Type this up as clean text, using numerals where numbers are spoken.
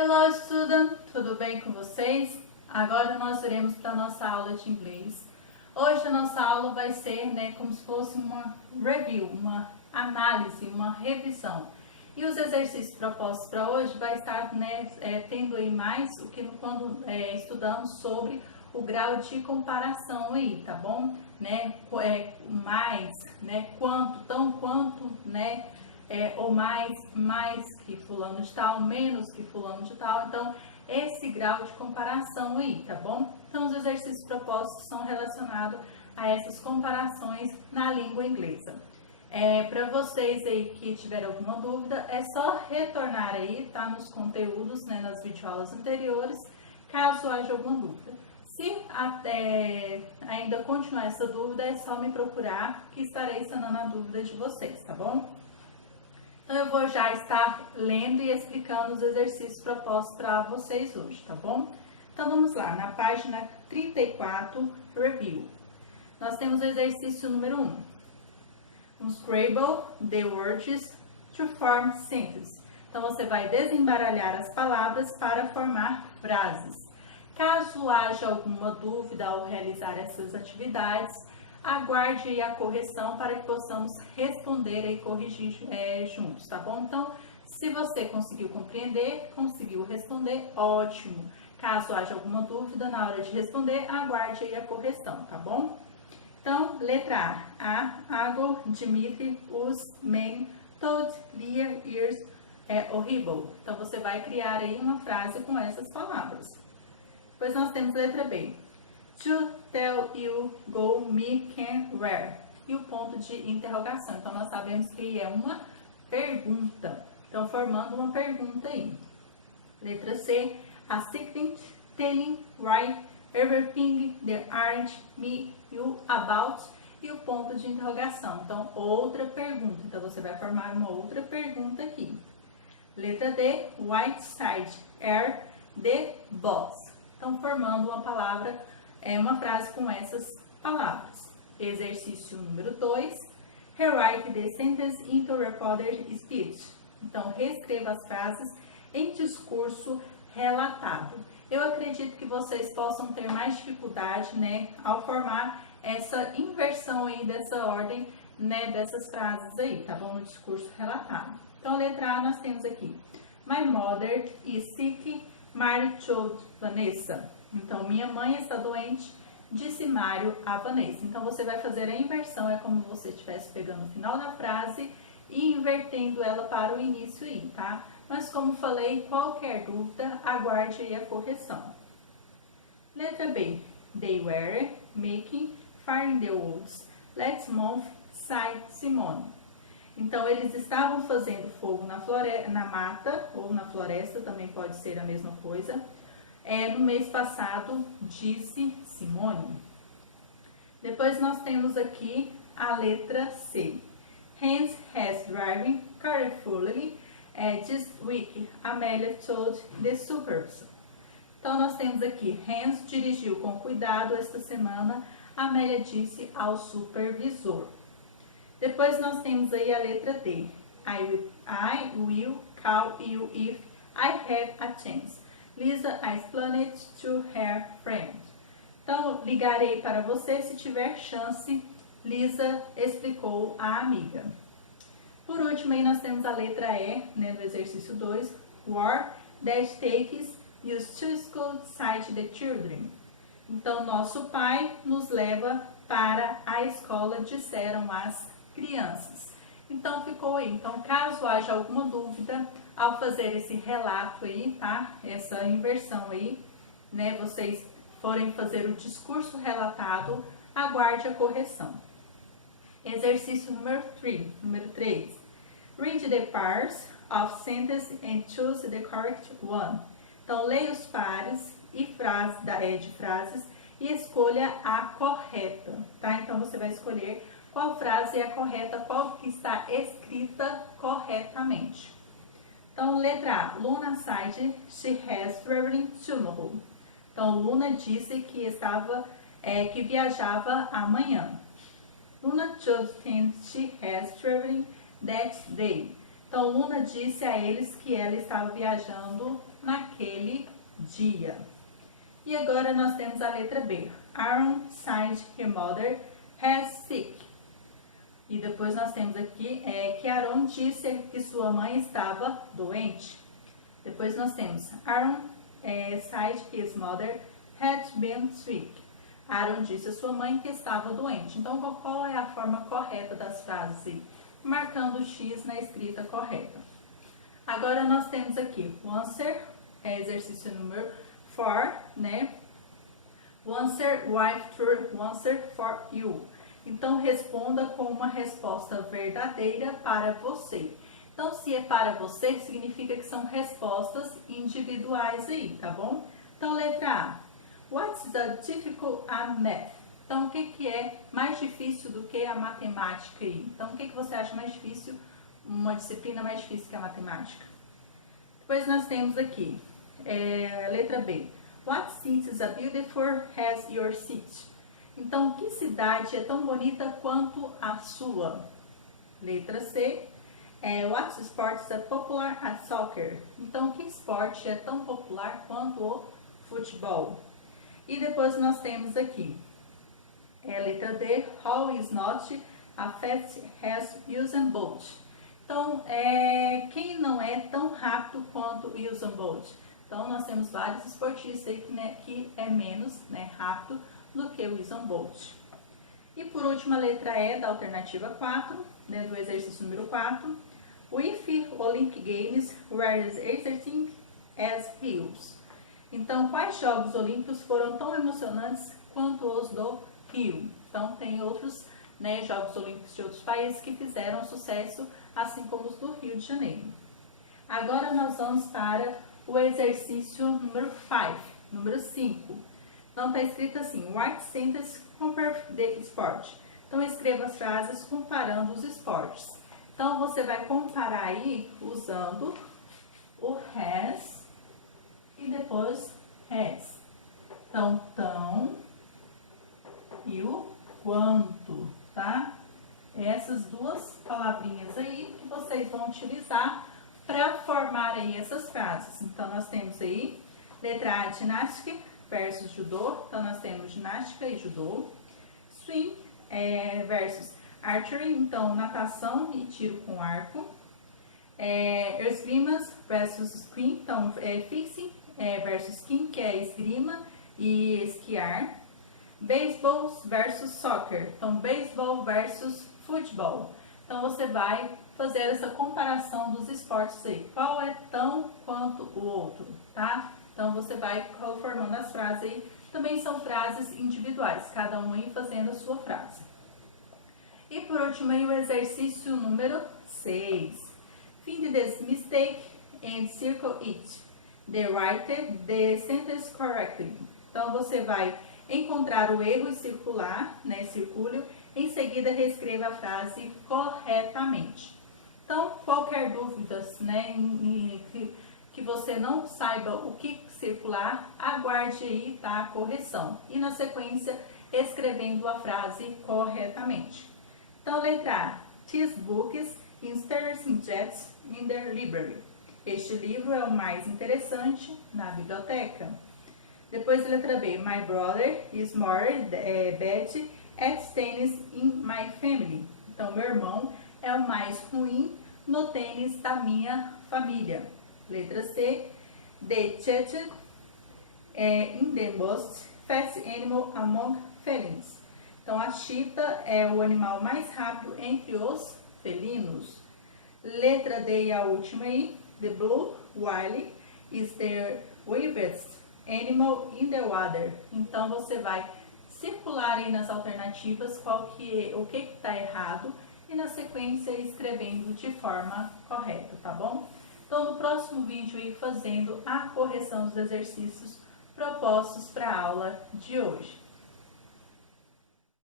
Hello, student! Tudo bem com vocês? Agora nós iremos para a nossa aula de inglês. Hoje a nossa aula vai ser, como se fosse uma review, uma análise, uma revisão. E os exercícios propostos para hoje vai estar, tendo aí mais o que quando estudamos sobre o grau de comparação aí, tá bom? Mais, quanto, tão quanto, ou mais que fulano de tal, menos que fulano de tal. Então, esse grau de comparação aí, tá bom? Então, os exercícios propostos são relacionados a essas comparações na língua inglesa. Para vocês aí que tiverem alguma dúvida, é só retornar aí, tá? Nos conteúdos, nas videoaulas anteriores, caso haja alguma dúvida. Se ainda continuar essa dúvida, é só me procurar que estarei sanando a dúvida de vocês, tá bom? Então, eu vou já estar lendo e explicando os exercícios propostos para vocês hoje, tá bom? Então, vamos lá, na página 34, Review. Nós temos o exercício número 1. Scrabble the words to form sentences. Então, você vai desembaralhar as palavras para formar frases. Caso haja alguma dúvida ao realizar essas atividades, aguarde aí a correção para que possamos responder e corrigir juntos, tá bom? Então, se você conseguiu compreender, conseguiu responder, ótimo. Caso haja alguma dúvida na hora de responder, aguarde aí a correção, tá bom? Então, letra A. Agor, Dimitri, Us, Men, Toad, Lear, Ears, Horrible. Então, você vai criar aí uma frase com essas palavras. Depois nós temos letra B. To tell you, go, me, can, where. E o ponto de interrogação. Então, nós sabemos que é uma pergunta. Então, formando uma pergunta aí. Letra C. Assistant, telling, write, everything, there aren't, me, you, about. E o ponto de interrogação. Então, outra pergunta. Então, você vai formar uma outra pergunta aqui. Letra D. White side, air, the box. Então, formando uma palavra, uma frase com essas palavras. Exercício número 2. Rewrite the sentence into recorded speech. Então, reescreva as frases em discurso relatado. Eu acredito que vocês possam ter mais dificuldade, ao formar essa inversão aí dessa ordem, dessas frases aí, tá bom? No discurso relatado. Então, letra A, nós temos aqui. My mother is sick, Mary told Vanessa. Então, minha mãe está doente, disse Mário a Vanessa. Então, você vai fazer a inversão, é como se você estivesse pegando o final da frase e invertendo ela para o início aí, tá? Mas, como falei, qualquer dúvida, aguarde aí a correção. Letra B. They were making fire in the woods. Last month, sighed Simone. Então, eles estavam fazendo fogo na mata, ou na floresta, também pode ser a mesma coisa. No mês passado, disse Simone. Depois nós temos aqui a letra C. Hans has driving carefully this week, Amelia told the supervisor. Então, nós temos aqui, Hans dirigiu com cuidado esta semana, Amélia disse ao supervisor. Depois nós temos aí a letra D. I will call you if I have a chance. Lisa explained to her friend. Então, ligarei para você se tiver chance. Lisa explicou à amiga. Por último, aí nós temos a letra E, no exercício 2. War that takes you to school side the children. Então, nosso pai nos leva para a escola, disseram as crianças. Então, ficou aí. Então, caso haja alguma dúvida ao fazer esse relato aí, tá? Essa inversão aí, vocês forem fazer o discurso relatado, aguarde a correção. Exercício número 3. Read the pairs of sentences and choose the correct one. Então, leia os pares e de frases e escolha a correta, tá? Então, você vai escolher qual frase é a correta, qual que está escrita corretamente. Então, letra A. Luna said she has traveling tomorrow. Então, Luna disse que que viajava amanhã. Luna told them she has traveling that day. Então, Luna disse a eles que ela estava viajando naquele dia. E agora nós temos a letra B. Aaron said her mother has sick. E depois nós temos aqui que Aaron disse que sua mãe estava doente. Depois nós temos Aaron said his mother had been sick. Aaron disse a sua mãe que estava doente. Então, qual é a forma correta das frases aí? Marcando o X na escrita correta. Agora nós temos aqui o answer, exercício número 4, né? O answer wife true, o answer for you. Então, responda com uma resposta verdadeira para você. Então, se é para você, significa que são respostas individuais aí, tá bom? Então, letra A. What's the difficult math? Então, o que é mais difícil do que a matemática aí? Então, o que você acha mais difícil, uma disciplina mais difícil que a matemática? Depois nós temos aqui, letra B. What city is a beautiful as your city? Então, que cidade é tão bonita quanto a sua? Letra C. What sport is popular as soccer? Então, que esporte é tão popular quanto o futebol? E depois nós temos aqui, letra D, how is not a fast as Usain Bolt? Então, quem não é tão rápido quanto Usain Bolt? Então, nós temos vários esportistas aí que é menos rápido do que o Usain Bolt. E por último, a letra E da alternativa 4, do exercício número 4. With Olympic Games were exercising as Rios. Então, quais Jogos Olímpicos foram tão emocionantes quanto os do Rio? Então, tem outros Jogos Olímpicos de outros países que fizeram sucesso, assim como os do Rio de Janeiro. Agora nós vamos para o exercício número 5. Então, está escrito assim, write sentence compare the sport. Então, escreva as frases comparando os esportes. Então, você vai comparar aí usando o has e depois has. Então, tão e o quanto, tá? Essas duas palavrinhas aí que vocês vão utilizar para formar aí essas frases. Então, nós temos aí letra A, ginástica versus judô. Então, nós temos ginástica e judô. Swim versus archery. Então, natação e tiro com arco. Esgrimas versus skiing. Então, fixing versus skiing, que é esgrima e esquiar. Beisebol versus soccer. Então, beisebol versus futebol. Então, você vai fazer essa comparação dos esportes aí. Qual é tão quanto o outro, tá? Então, você vai formando as frases aí. Também são frases individuais, cada um aí fazendo a sua frase. E por último aí o exercício número 6. Find this mistake and circle it. Write the sentence correctly. Então, você vai encontrar o erro e circular, circule. Em seguida, reescreva a frase corretamente. Então, qualquer dúvida, que você não saiba o que circular, aguarde aí, tá, a correção. E na sequência, escrevendo a frase corretamente. Então, letra A. These books interesting jets in the library. Este livro é o mais interessante na biblioteca. Depois, letra B. My brother is more bad at tennis in my family. Então, meu irmão é o mais ruim no tênis da minha família. Letra C. The cheetah in the most fast animal among felines. Então, a chita é o animal mais rápido entre os felinos. Letra D e a última aí. The blue whale is the wavest animal in the water. Então, você vai circular aí nas alternativas o que está errado e na sequência escrevendo de forma correta, tá bom? Então, no próximo vídeo aí fazendo a correção dos exercícios propostos para a aula de hoje.